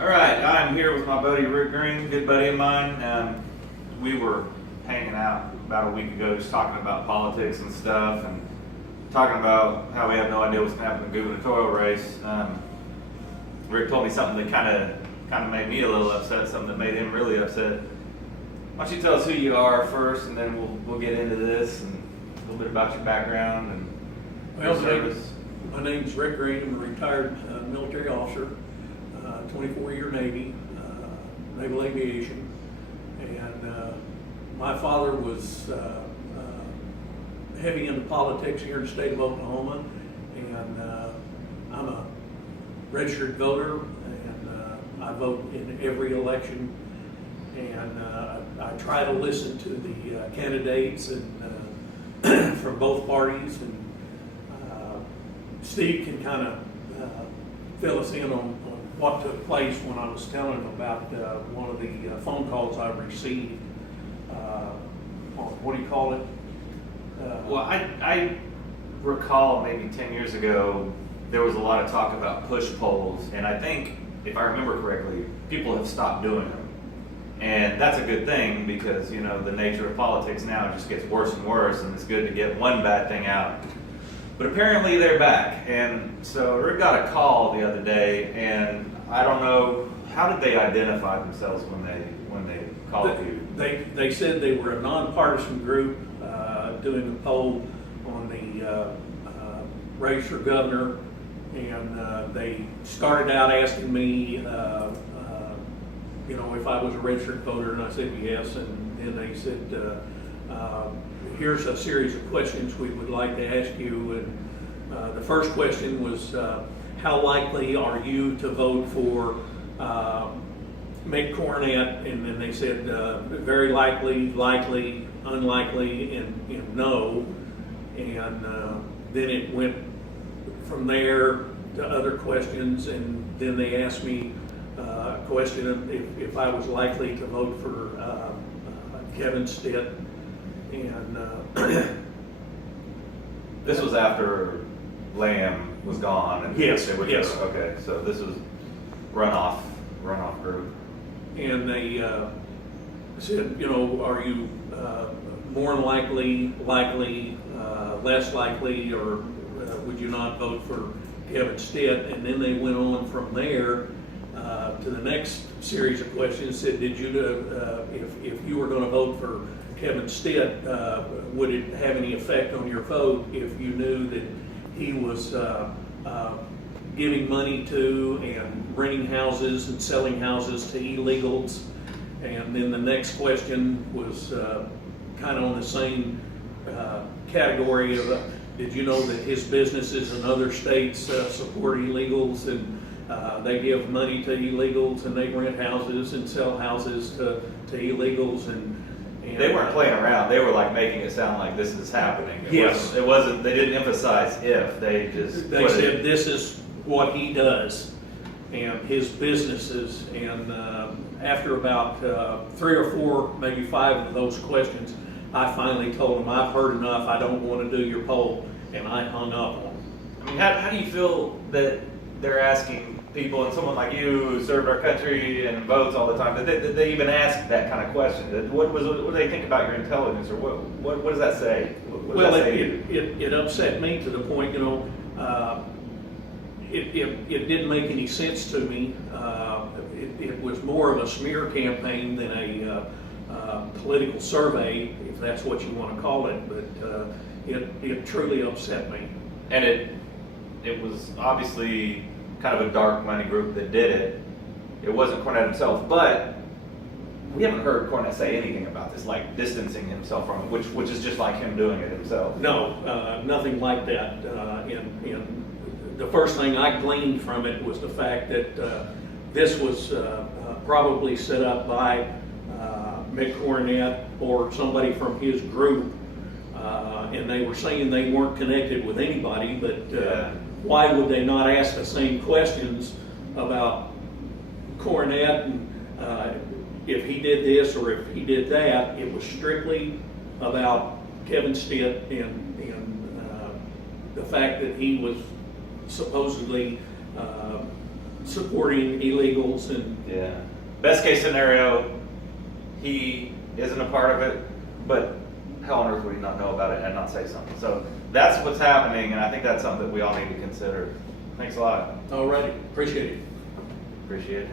All right, I'm here with my buddy Rick Green, good buddy of mine. We were hanging out about a week ago just talking about politics and stuff and talking about how we have no idea what's going to happen in the gubernatorial race. Rick told me something that kind of made me a little upset, something that made him really upset. Why don't you tell us who you are first, and then we'll get into this and a little bit about your background and your service. My name's Rick Green. I'm a retired military officer, 24-year Navy, naval aviation, and my father was heavy into politics here in the state of Oklahoma, and I'm a registered voter, and I vote in every election, and I try to listen to the candidates and from both parties, and Steve can kind of fill us in on what took place when I was telling him about one of the phone calls I received on, what do you call it? Well, I recall maybe 10 years ago, there was a lot of talk about push polls, and I think, if I remember correctly, people have stopped doing them. And that's a good thing because, you know, the nature of politics now just gets worse and worse, and it's good to get one bad thing out. But apparently they're back, and so Rick got a call the other day, and I don't know, how did they identify themselves when they called you? They said they were a nonpartisan group doing a poll on the race for governor, and they started out asking me, you know, if I was a registered voter, and I said yes, and then they said, here's a series of questions we would like to ask you, and the first question was, how likely are you to vote for Mick Cornett? And then they said, very likely, likely, unlikely, and no. And then it went from there to other questions, and then they asked me a question of if I was likely to vote for Kevin Stitt. And this was after Lamb was gone. And yes. Okay, so this was runoff group. And they said, you know, are you more likely, less likely, or would you not vote for Kevin Stitt? And then they went on from there to the next series of questions. Said, did you, if you were going to vote for Kevin Stitt, would it have any effect on your vote if you knew that he was giving money to and renting houses and selling houses to illegals? And then the next question was kind of on the same category of, did you know that his businesses in other states support illegals, and they give money to illegals, and they rent houses and sell houses to illegals? And they weren't playing around. They were like making it sound like this is happening. Yes. It wasn't. They didn't emphasize if. They said this is what he does and his businesses. And after about 3 or 4, maybe 5 of those questions, I finally told them, I've heard enough. I don't want to do your poll, and I hung up on them. I mean, how do you feel that they're asking people, and someone like you who served our country and votes all the time, did they even ask that kind of question? What do they think about your intelligence, or what does that say? Well, it upset me to the point, you know, it didn't make any sense to me. It was more of a smear campaign than a political survey, if that's what you want to call it. But it truly upset me. And it was obviously kind of a dark money group that did it. It wasn't Cornett himself, but we haven't heard Cornett say anything about this, like distancing himself from it, which is just like him doing it himself. No, nothing like that. And the first thing I gleaned from it was the fact that this was probably set up by Mick Cornett or somebody from his group, and they were saying they weren't connected with anybody, but why would they not ask the same questions about Cornett and if he did this or if he did that? It was strictly about Kevin Stitt and the fact that he was supposedly supporting illegals and, Yeah. Best case scenario, he isn't a part of it, but how on earth would he not know about it and not say something? So that's what's happening, and I think that's something that we all need to consider. Thanks a lot. alrighty, appreciate it. Appreciate it.